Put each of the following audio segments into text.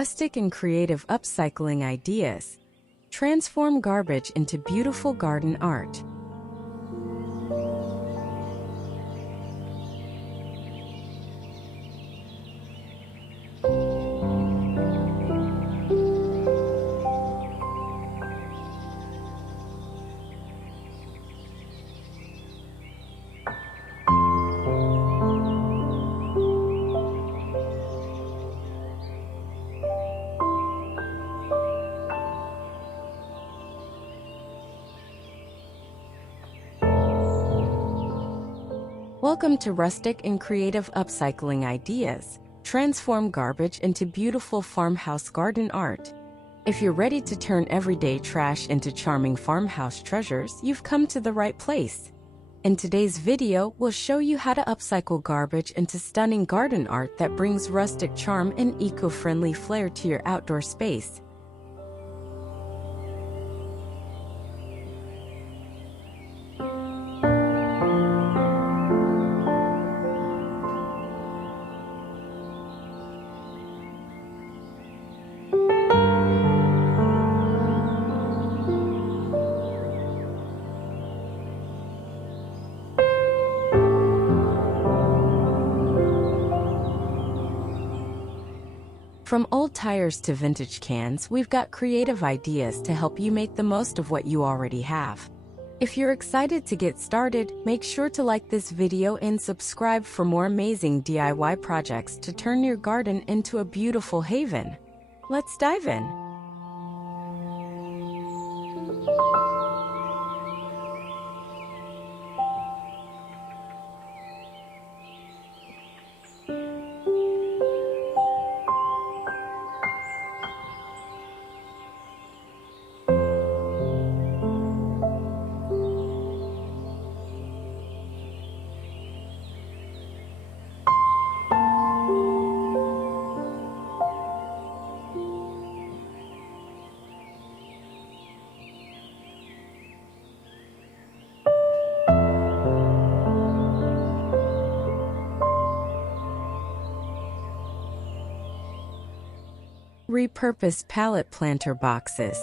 Rustic and Creative Upcycling Ideas. Transform garbage into beautiful garden art. Welcome to Rustic and Creative Upcycling Ideas. Transform garbage into beautiful farmhouse garden art. If you're ready to turn everyday trash into charming farmhouse treasures, you've come to the right place. In today's video, we'll show you how to upcycle garbage into stunning garden art that brings rustic charm and eco-friendly flair to your outdoor space. From old tires to vintage cans, we've got creative ideas to help you make the most of what you already have. If you're excited to get started, make sure to like this video and subscribe for more amazing DIY projects to turn your garden into a beautiful haven. Let's dive in. Repurposed pallet planter boxes.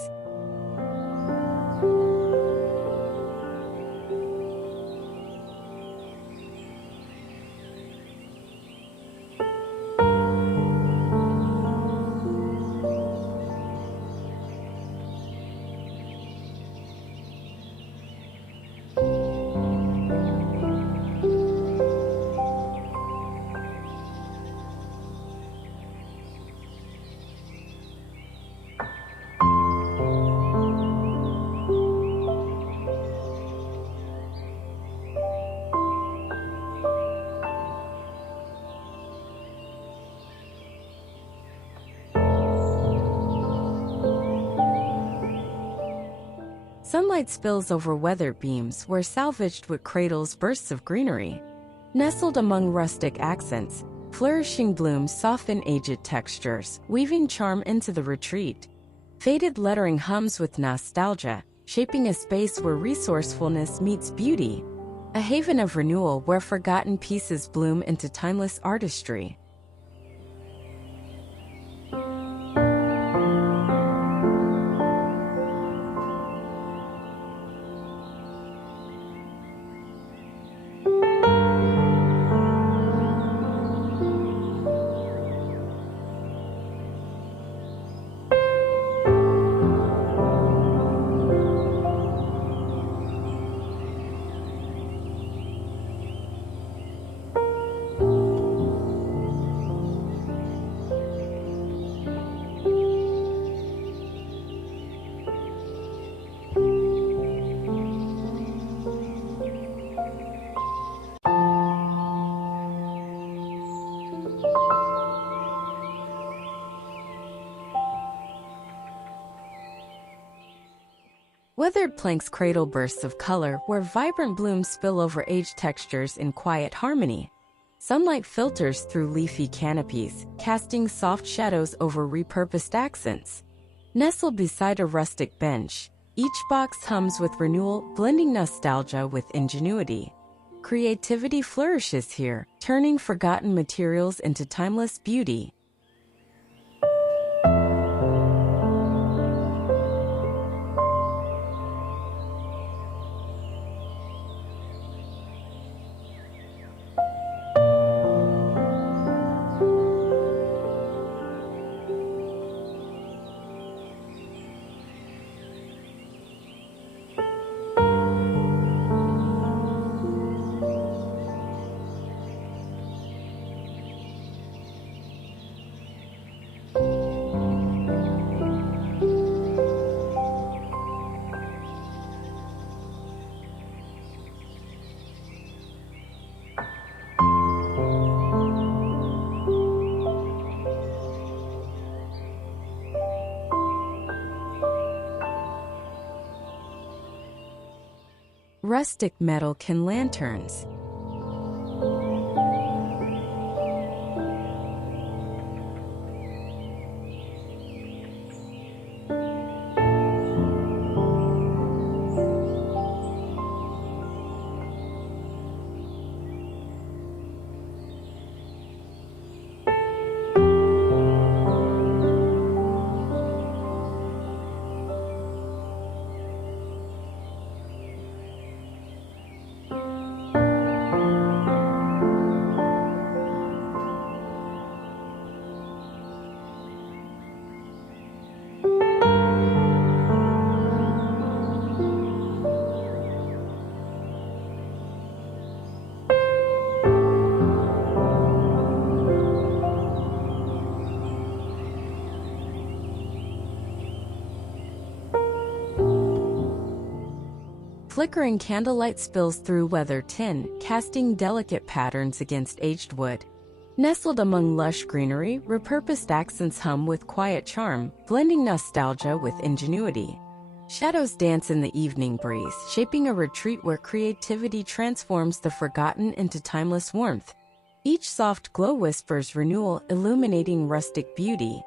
Sunlight spills over weather beams were salvaged with cradles bursts of greenery. Nestled among rustic accents, flourishing blooms soften aged textures, weaving charm into the retreat. Faded lettering hums with nostalgia, shaping a space where resourcefulness meets beauty. A haven of renewal where forgotten pieces bloom into timeless artistry. Weathered planks cradle bursts of color where vibrant blooms spill over aged textures in quiet harmony. Sunlight filters through leafy canopies, casting soft shadows over repurposed accents. Nestled beside a rustic bench, each box hums with renewal, blending nostalgia with ingenuity. Creativity flourishes here, turning forgotten materials into timeless beauty. Rustic metal-kin lanterns. Flickering candlelight spills through weathered tin, casting delicate patterns against aged wood. Nestled among lush greenery, repurposed accents hum with quiet charm, blending nostalgia with ingenuity. Shadows dance in the evening breeze, shaping a retreat where creativity transforms the forgotten into timeless warmth. Each soft glow whispers renewal, illuminating rustic beauty.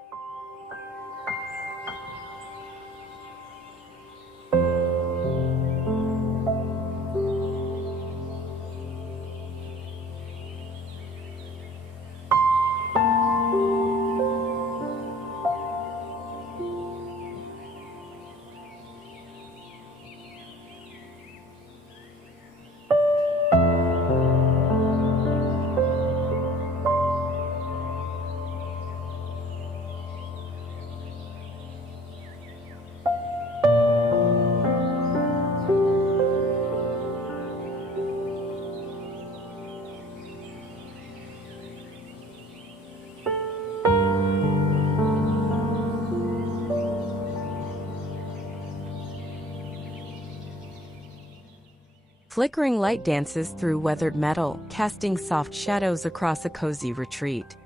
Flickering light dances through weathered metal, casting soft shadows across a cozy retreat.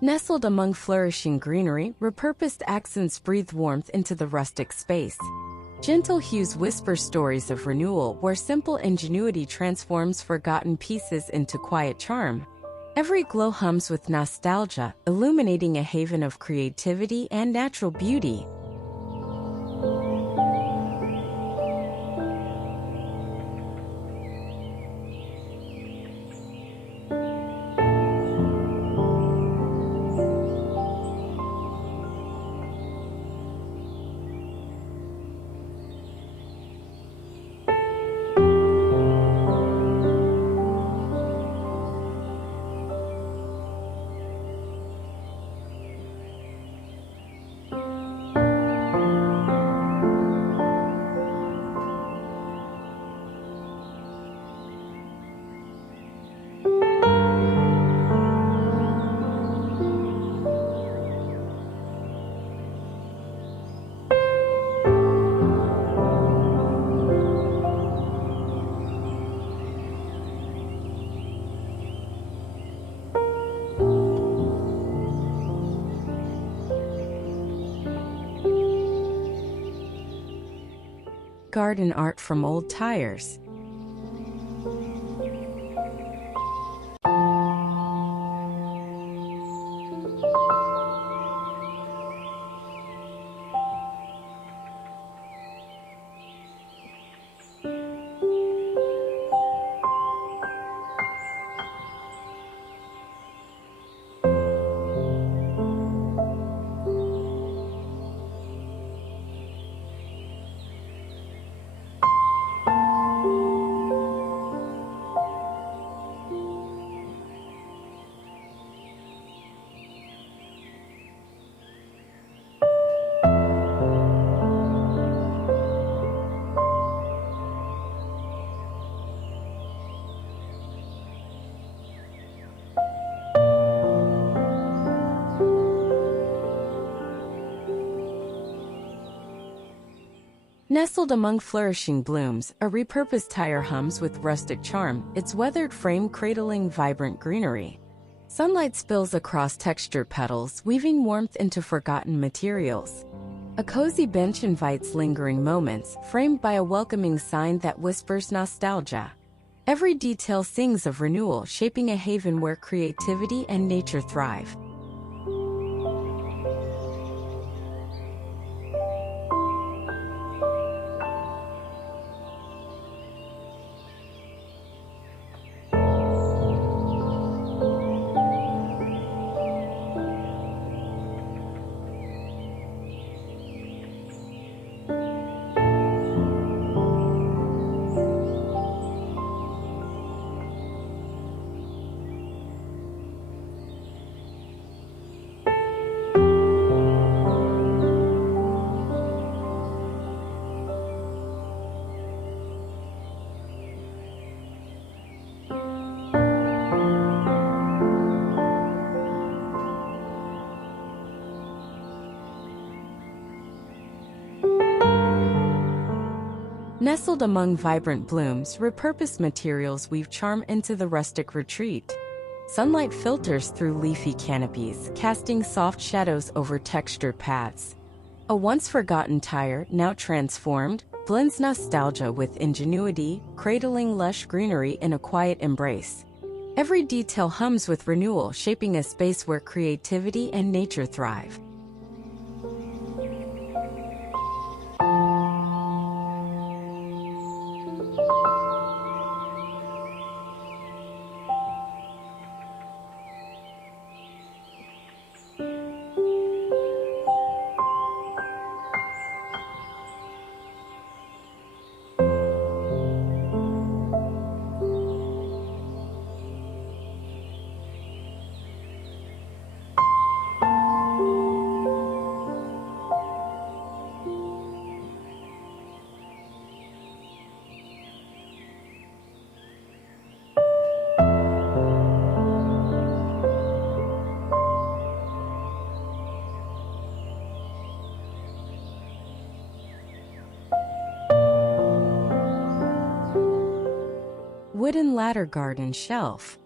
Nestled among flourishing greenery, repurposed accents breathe warmth into the rustic space. Gentle hues whisper stories of renewal where simple ingenuity transforms forgotten pieces into quiet charm. Every glow hums with nostalgia, illuminating a haven of creativity and natural beauty. Garden art from old tires. Nestled among flourishing blooms, a repurposed tire hums with rustic charm, its weathered frame cradling vibrant greenery. Sunlight spills across textured petals, weaving warmth into forgotten materials. A cozy bench invites lingering moments, framed by a welcoming sign that whispers nostalgia. Every detail sings of renewal, shaping a haven where creativity and nature thrive. Nestled among vibrant blooms, repurposed materials weave charm into the rustic retreat. Sunlight filters through leafy canopies, casting soft shadows over textured paths. A once-forgotten tire, now transformed, blends nostalgia with ingenuity, cradling lush greenery in a quiet embrace. Every detail hums with renewal, shaping a space where creativity and nature thrive. Wooden ladder garden shelf.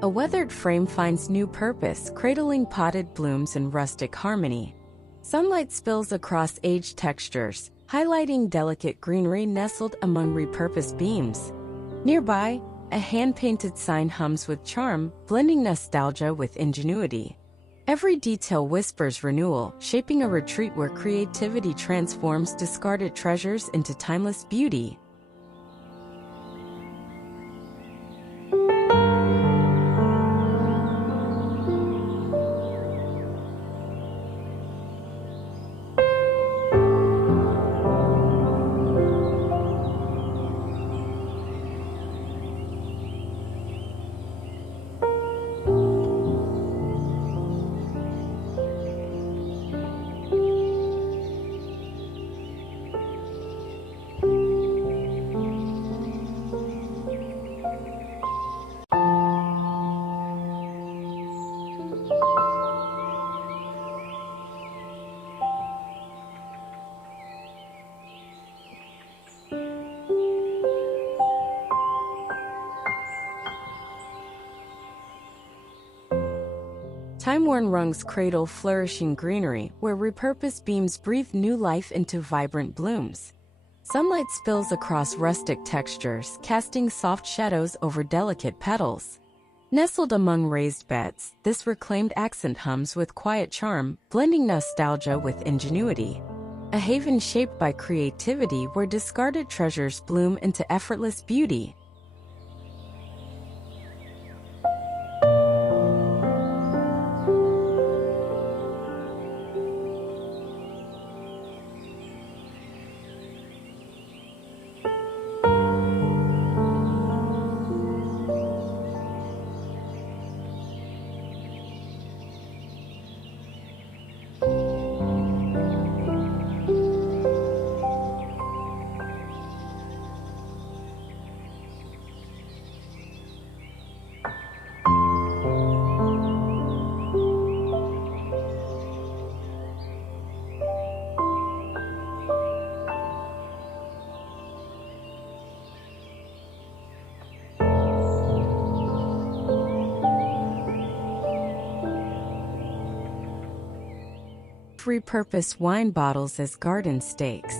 A weathered frame finds new purpose, cradling potted blooms in rustic harmony. Sunlight spills across aged textures, highlighting delicate greenery nestled among repurposed beams. Nearby, a hand-painted sign hums with charm, blending nostalgia with ingenuity. Every detail whispers renewal, shaping a retreat where creativity transforms discarded treasures into timeless beauty. Time-worn rungs cradle flourishing greenery, where repurposed beams breathe new life into vibrant blooms. Sunlight spills across rustic textures, casting soft shadows over delicate petals. Nestled among raised beds, this reclaimed accent hums with quiet charm, blending nostalgia with ingenuity. A haven shaped by creativity where discarded treasures bloom into effortless beauty. repurposed wine bottles as garden stakes.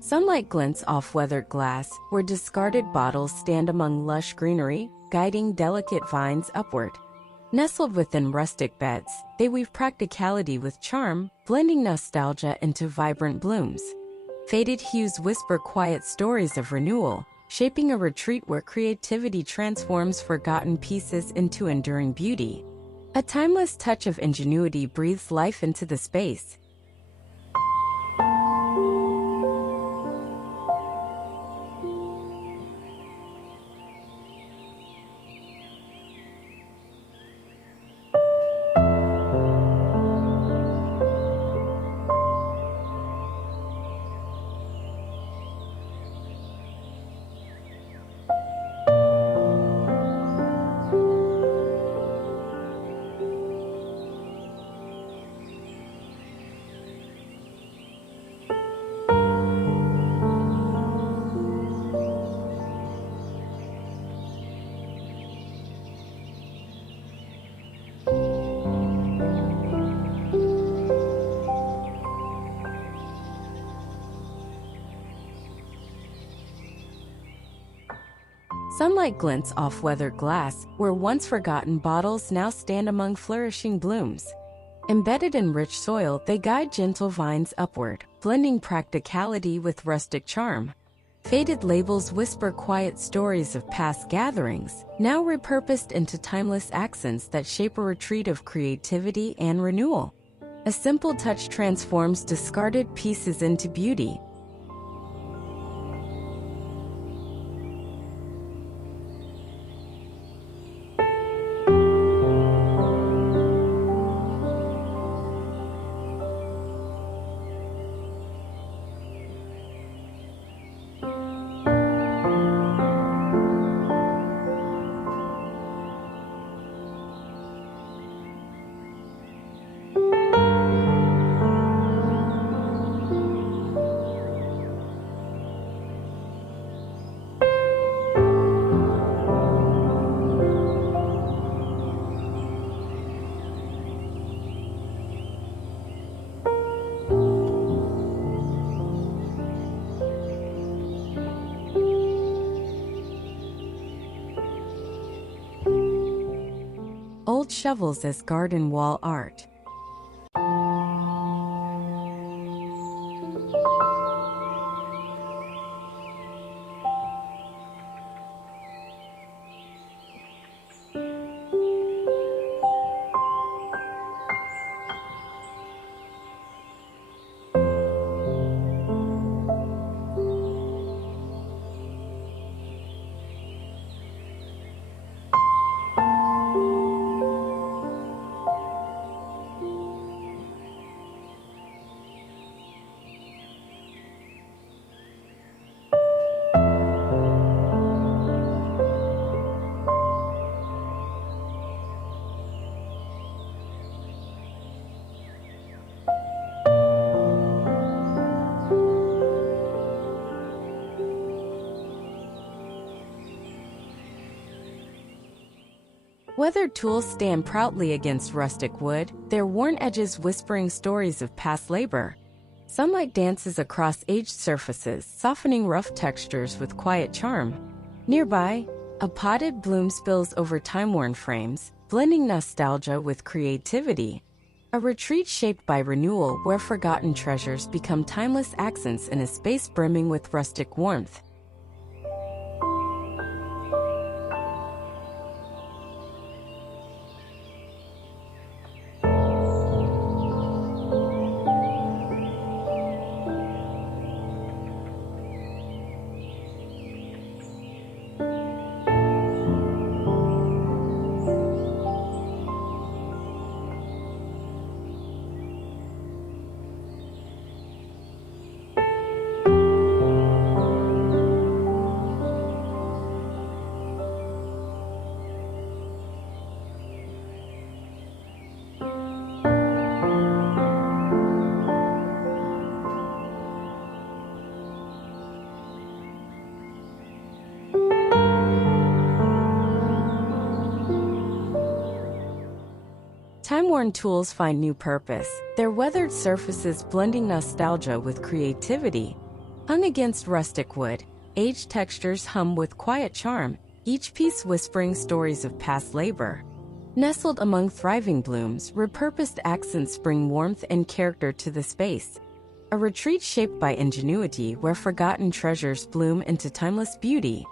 Sunlight glints off weathered glass, where discarded bottles stand among lush greenery, guiding delicate vines upward. Nestled within rustic beds, they weave practicality with charm, blending nostalgia into vibrant blooms. Faded hues whisper quiet stories of renewal, shaping a retreat where creativity transforms forgotten pieces into enduring beauty. A timeless touch of ingenuity breathes life into the space. Sunlight glints off weathered glass, where once forgotten bottles now stand among flourishing blooms. Embedded in rich soil, they guide gentle vines upward, blending practicality with rustic charm. Faded labels whisper quiet stories of past gatherings, now repurposed into timeless accents that shape a retreat of creativity and renewal. A simple touch transforms discarded pieces into beauty. Old shovels as garden wall art. Weathered tools stand proudly against rustic wood, their worn edges whispering stories of past labor. Sunlight dances across aged surfaces, softening rough textures with quiet charm. Nearby, a potted bloom spills over time-worn frames, blending nostalgia with creativity. A retreat shaped by renewal where forgotten treasures become timeless accents in a space brimming with rustic warmth. Time-worn tools find new purpose, their weathered surfaces blending nostalgia with creativity. Hung against rustic wood, aged textures hum with quiet charm, each piece whispering stories of past labor. Nestled among thriving blooms, repurposed accents bring warmth and character to the space. A retreat shaped by ingenuity where forgotten treasures bloom into timeless beauty.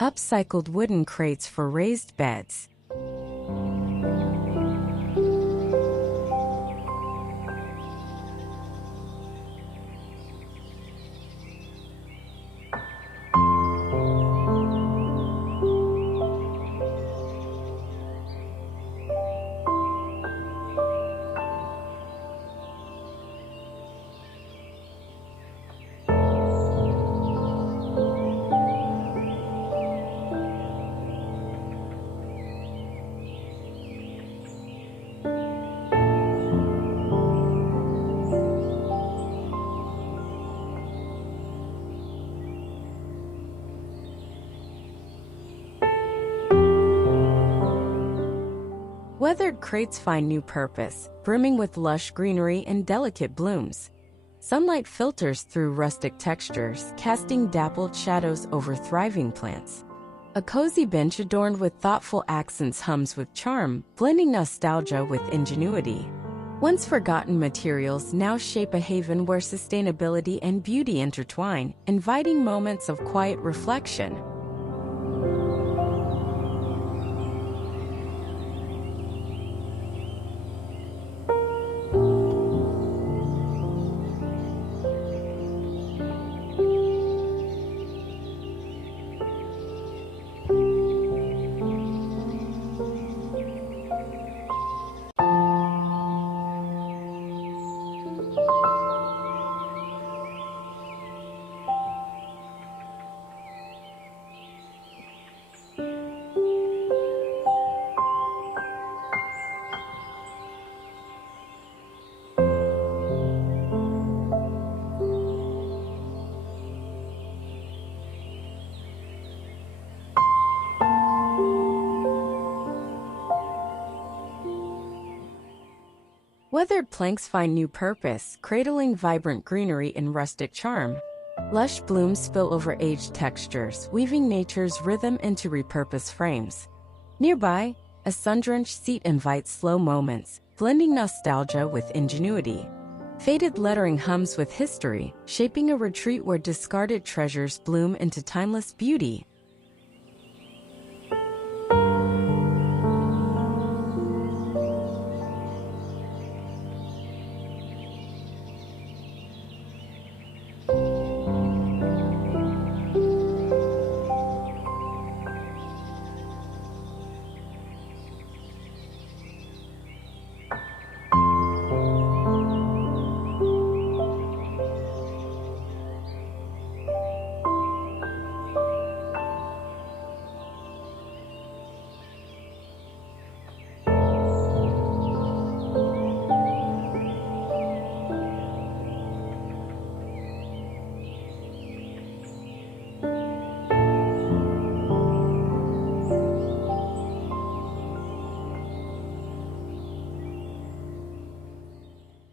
Upcycled wooden crates for raised beds. Weathered crates find new purpose, brimming with lush greenery and delicate blooms. Sunlight filters through rustic textures, casting dappled shadows over thriving plants. A cozy bench adorned with thoughtful accents hums with charm, blending nostalgia with ingenuity. Once forgotten materials now shape a haven where sustainability and beauty intertwine, inviting moments of quiet reflection. Weathered planks find new purpose, cradling vibrant greenery in rustic charm. Lush blooms spill over aged textures, weaving nature's rhythm into repurposed frames. Nearby, a sun-drenched seat invites slow moments, blending nostalgia with ingenuity. Faded lettering hums with history, shaping a retreat where discarded treasures bloom into timeless beauty.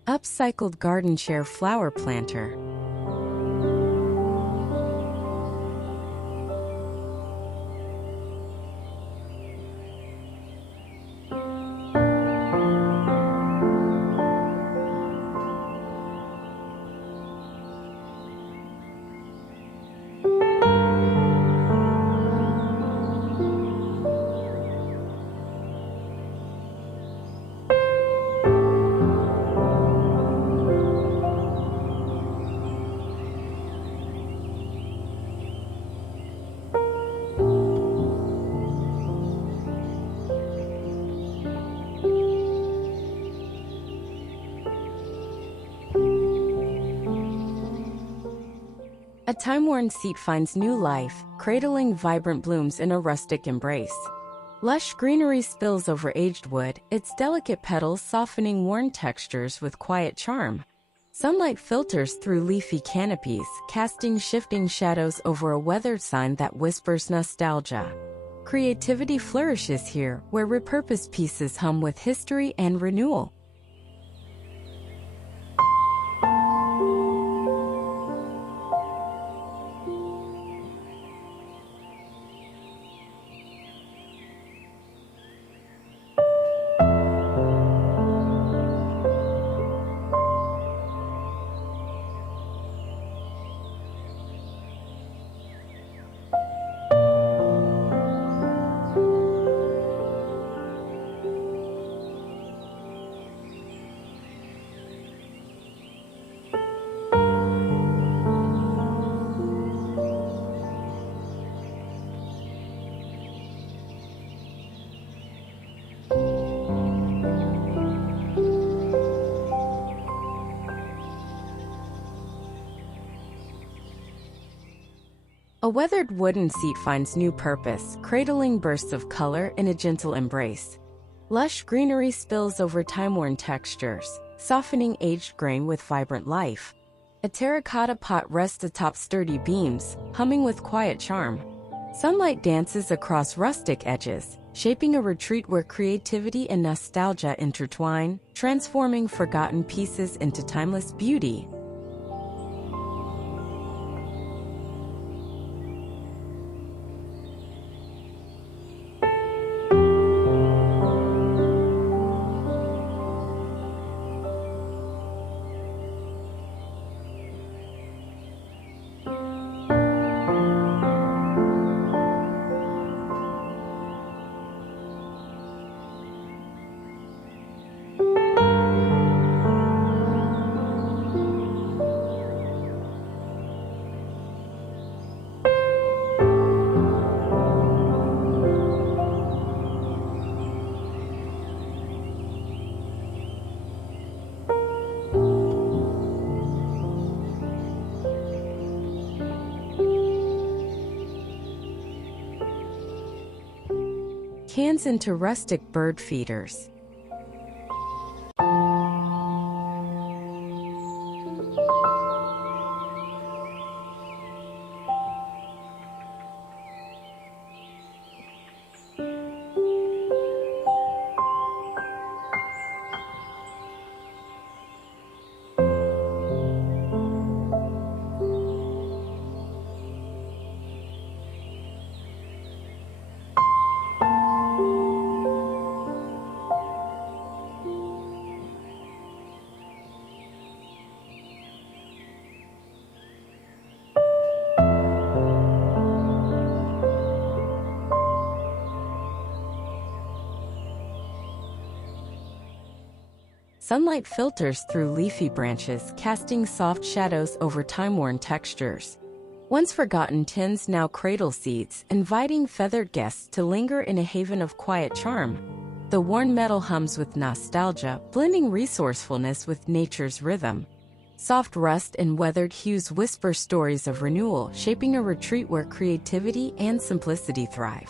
Upcycled garden chair flower planter. A time-worn seat finds new life, cradling vibrant blooms in a rustic embrace. Lush greenery spills over aged wood, its delicate petals softening worn textures with quiet charm. Sunlight filters through leafy canopies, casting shifting shadows over a weathered sign that whispers nostalgia. Creativity flourishes here, where repurposed pieces hum with history and renewal. A weathered wooden seat finds new purpose, cradling bursts of color in a gentle embrace. Lush greenery spills over time-worn textures, softening aged grain with vibrant life. A terracotta pot rests atop sturdy beams, humming with quiet charm. Sunlight dances across rustic edges, shaping a retreat where creativity and nostalgia intertwine, transforming forgotten pieces into timeless beauty. Cans into rustic bird feeders. Sunlight filters through leafy branches, casting soft shadows over time-worn textures. Once forgotten tins now cradle seats, inviting feathered guests to linger in a haven of quiet charm. The worn metal hums with nostalgia, blending resourcefulness with nature's rhythm. Soft rust and weathered hues whisper stories of renewal, shaping a retreat where creativity and simplicity thrive.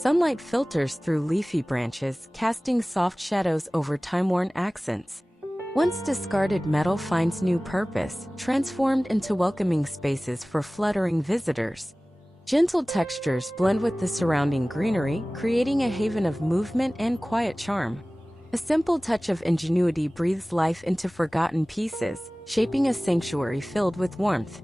Sunlight filters through leafy branches, casting soft shadows over time-worn accents. Once discarded metal finds new purpose, transformed into welcoming spaces for fluttering visitors. Gentle textures blend with the surrounding greenery, creating a haven of movement and quiet charm. A simple touch of ingenuity breathes life into forgotten pieces, shaping a sanctuary filled with warmth.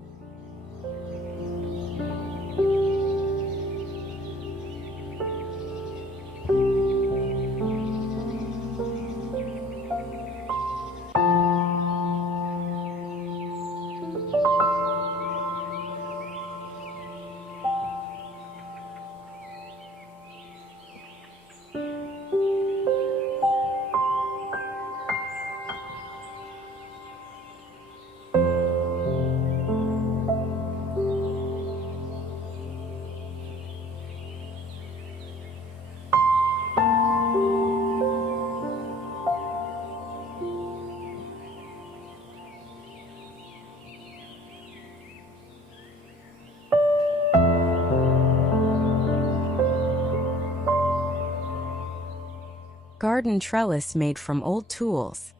Garden trellis made from old tools.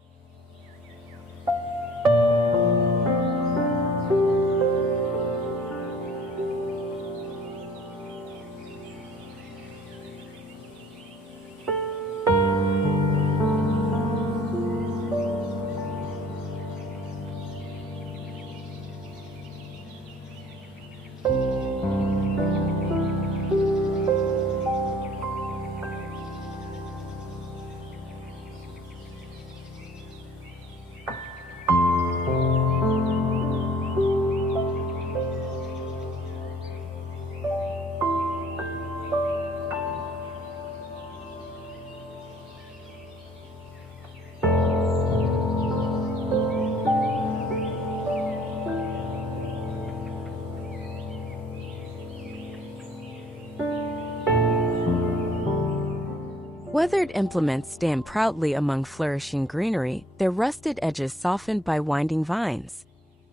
Weathered implements stand proudly among flourishing greenery, their rusted edges softened by winding vines.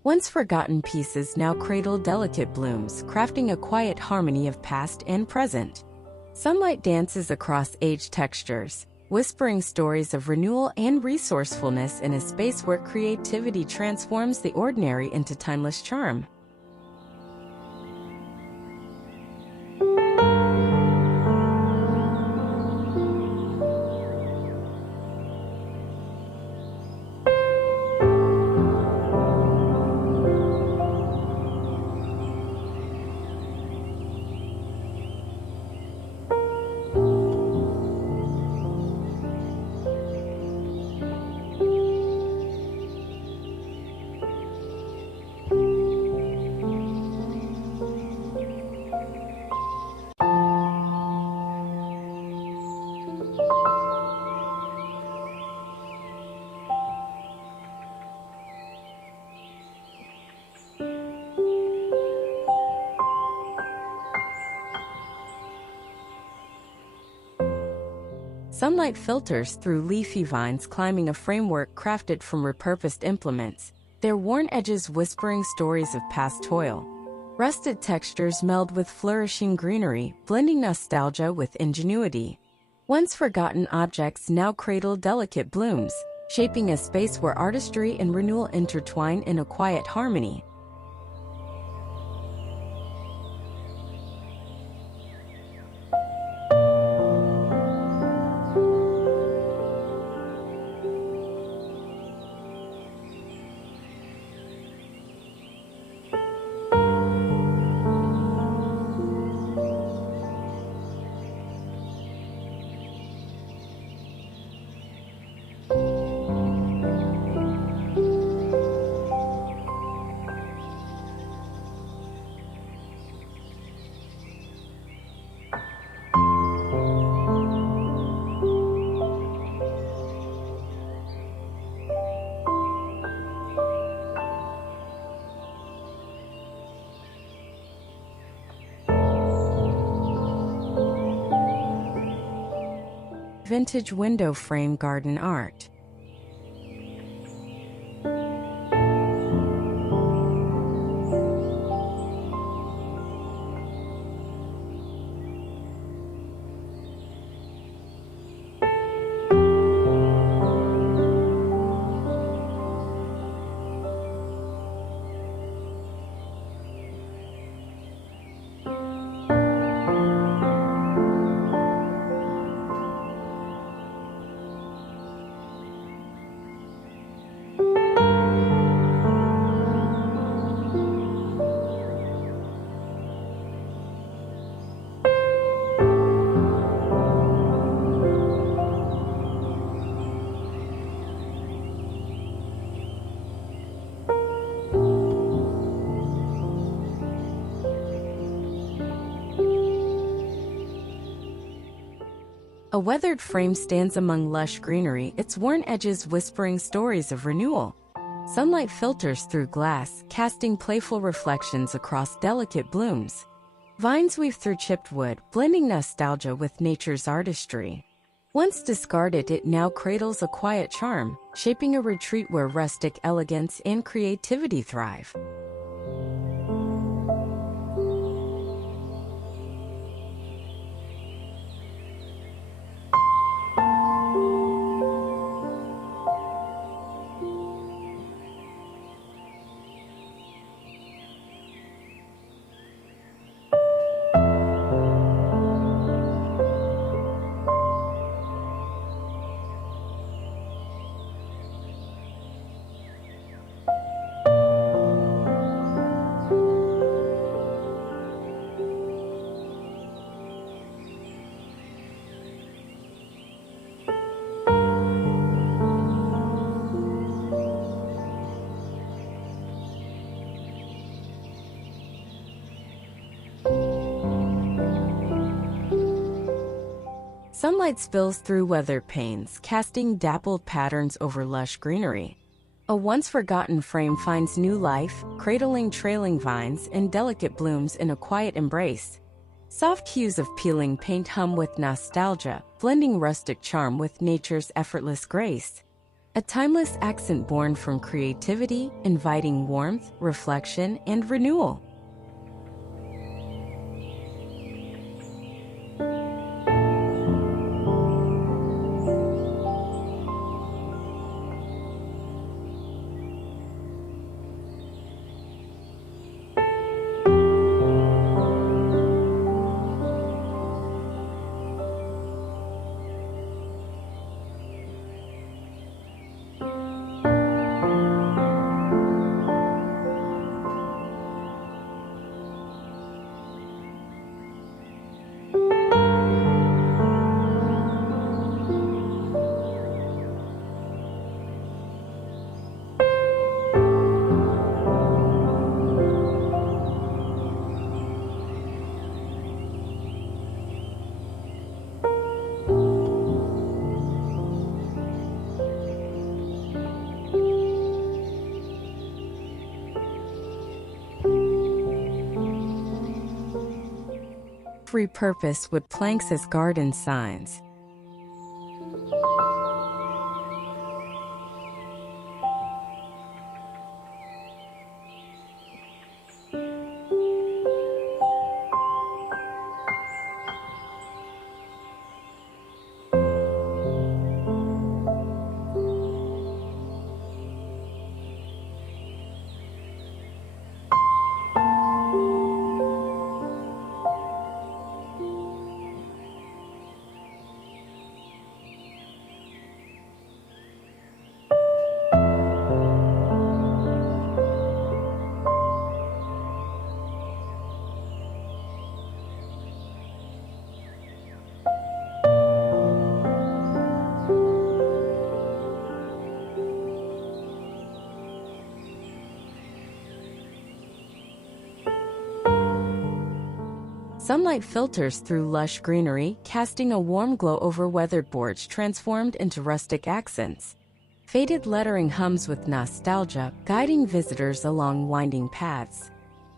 Once forgotten pieces now cradle delicate blooms, crafting a quiet harmony of past and present. Sunlight dances across aged textures, whispering stories of renewal and resourcefulness in a space where creativity transforms the ordinary into timeless charm. Sunlight filters through leafy vines climbing a framework crafted from repurposed implements, their worn edges whispering stories of past toil. Rusted textures meld with flourishing greenery, blending nostalgia with ingenuity. Once forgotten objects now cradle delicate blooms, shaping a space where artistry and renewal intertwine in a quiet harmony. Vintage window frame garden art. A weathered frame stands among lush greenery, its worn edges whispering stories of renewal. Sunlight filters through glass, casting playful reflections across delicate blooms. Vines weave through chipped wood, blending nostalgia with nature's artistry. Once discarded, it now cradles a quiet charm, shaping a retreat where rustic elegance and creativity thrive. Sunlight spills through weathered panes, casting dappled patterns over lush greenery. A once-forgotten frame finds new life, cradling trailing vines and delicate blooms in a quiet embrace. Soft hues of peeling paint hum with nostalgia, blending rustic charm with nature's effortless grace. A timeless accent born from creativity, inviting warmth, reflection, and renewal. Repurposed wood planks as garden signs. Sunlight filters through lush greenery, casting a warm glow over weathered boards transformed into rustic accents. Faded lettering hums with nostalgia, guiding visitors along winding paths.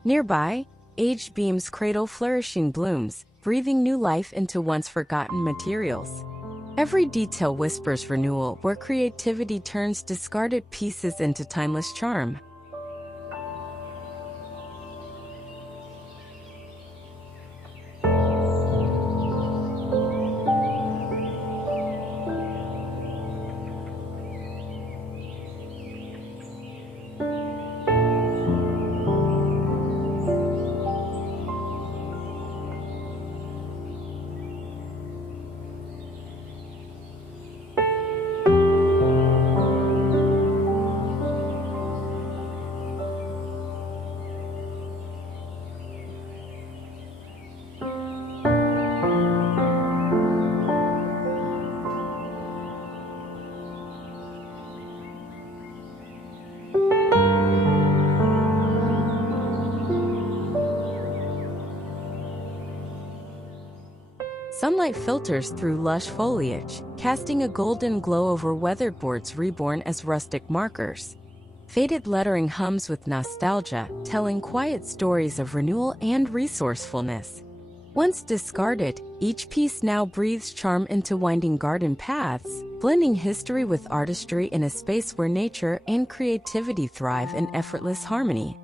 Nearby, aged beams cradle flourishing blooms, breathing new life into once-forgotten materials. Every detail whispers renewal, where creativity turns discarded pieces into timeless charm. Sunlight filters through lush foliage, casting a golden glow over weathered boards reborn as rustic markers. Faded lettering hums with nostalgia, telling quiet stories of renewal and resourcefulness. Once discarded, each piece now breathes charm into winding garden paths, blending history with artistry in a space where nature and creativity thrive in effortless harmony.